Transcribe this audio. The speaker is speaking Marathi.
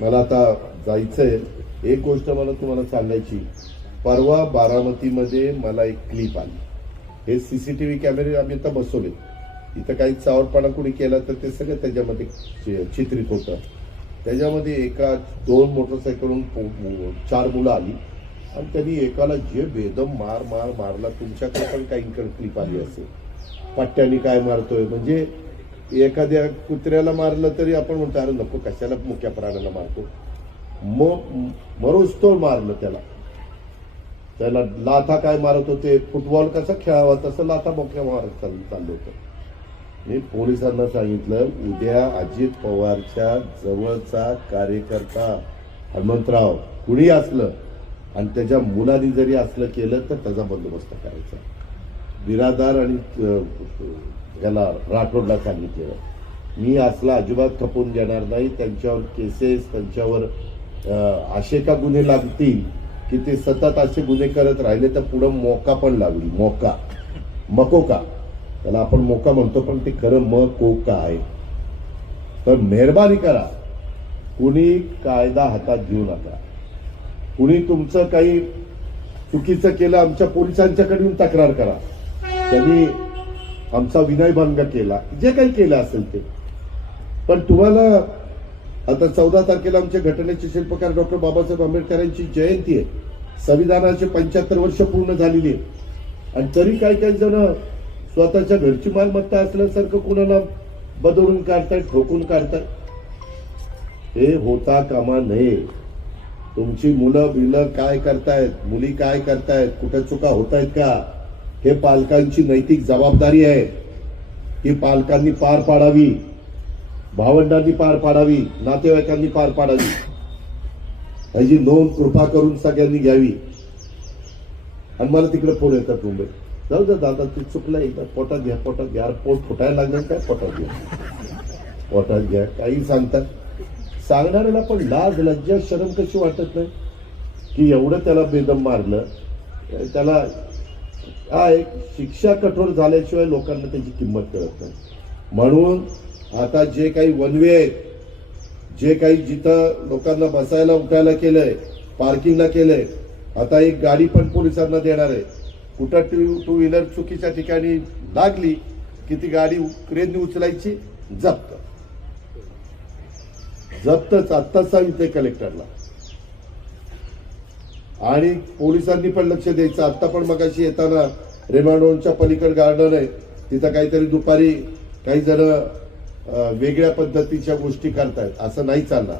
मला आता जायचंय. एक गोष्ट मला तुम्हाला सांगायची. परवा बारामतीमध्ये मला एक क्लिप आली. हे सीसीटीव्ही कॅमेरे आम्ही आता बसवले. इथं काही चावरपणा कोणी केला तर ते सगळं त्याच्यामध्ये चित्रित होतं. त्याच्यामध्ये एका 2 मोटरसायकलवरून 4 मुलं आली आणि त्यांनी एकाला जे बेदम मारला. तुमच्याकडे पण काही क्लिप आली असेल. पट्ट्याने काय मारतोय, म्हणजे एखाद्या कुत्र्याला मारलं तरी आपण म्हणतो अरे नको, कशाला मुक्या प्राण्याला मारतो. मरोज तो मारलं त्याला लाथा काय मारत होते, फुटबॉल कसा खेळावा तसं लाथा मोक्या मारत चाललं होतं. मी पोलिसांना सांगितलं उद्या अजित पवारच्या जवळचा कार्यकर्ता हनुमंतराव कुणी असलं आणि त्याच्या मुलांनी जरी असलं केलं तर त्याचा बंदोबस्त करायचा. बिरादार आणि याला राठोडला सांगितलेलं मी असला अजिबात खपून घेणार नाही. त्यांच्यावर केसेस, त्यांच्यावर असे का गुन्हे लागतील की ते सतत असे गुन्हे करत राहिले तर पुढं मोका पण लागली. मकोका त्याला आपण मोका म्हणतो, पण ते खरं मकोका आहे. तर मेहरबानी करा, कुणी कायदा हातात घेऊ नका. कुणी तुमचं काही चुकीचं केलं आमच्या पोलिसांच्याकडे येऊन तक्रार करा. त्यांनी आमचा विनयभंग केला, जे काही केलं असेल ते. पण तुम्हाला आता 14 तारखेला आमच्या घटनेचे शिल्पकार डॉक्टर बाबासाहेब आंबेडकरांची जयंती आहे. संविधानाचे 75 वर्ष पूर्ण झालेली आहे. आणि तरी काही जण स्वतःच्या घरची मालमत्ता असल्यासारखं कुणाला बदलून काढतायत, ठोकून काढतायत. हे होता कामा नये. तुमची मुलं बिलं काय करतायत, मुली काय करतायत, कुठे चुका होत आहेत का, हे पालकांची नैतिक जबाबदारी आहे. ही पालकांनी पार पाडावी, भावंडांनी पार पाडावी, नातेवाईकांनी पार पाडावी. याची नोंद कृपा करून सगळ्यांनी घ्यावी. आणि मला तिकडे फोन येतात मुंबई, जाऊ द्या दादा ते चुकलं, एकदा पोटात घ्या. पोट फुटायला लागलं काय, पोटात घ्या काही सांगतात. सांगणाऱ्याला पण लाज लज्जा शरम कशी वाटत नाही की एवढं त्याला बेदम मारलं. त्याला काय शिक्षा कठोर झाल्याशिवाय लोकांना त्याची किंमत कळत नाही. म्हणून आता जे काही वनवे आहेत, जे काही जिथं लोकांना बसायला उठायला केलंय, पार्किंगला केलंय, आता एक गाडी पण पोलिसांना देणार आहे. कुठं टू व्हीलर चुकीच्या ठिकाणी लागली की ती गाडी क्रेनने उचलायची, जप्तच आत्ताच सांगितलंय कलेक्टरला. आणि पोलिसांनी पण लक्ष द्यायचं. आता पण मगाशी येताना रेमांडोनच्या पलीकड गार्डन आहे, तिथं काहीतरी दुपारी काही जण वेगळ्या पद्धतीच्या गोष्टी करतायत. असं नाही चालणार.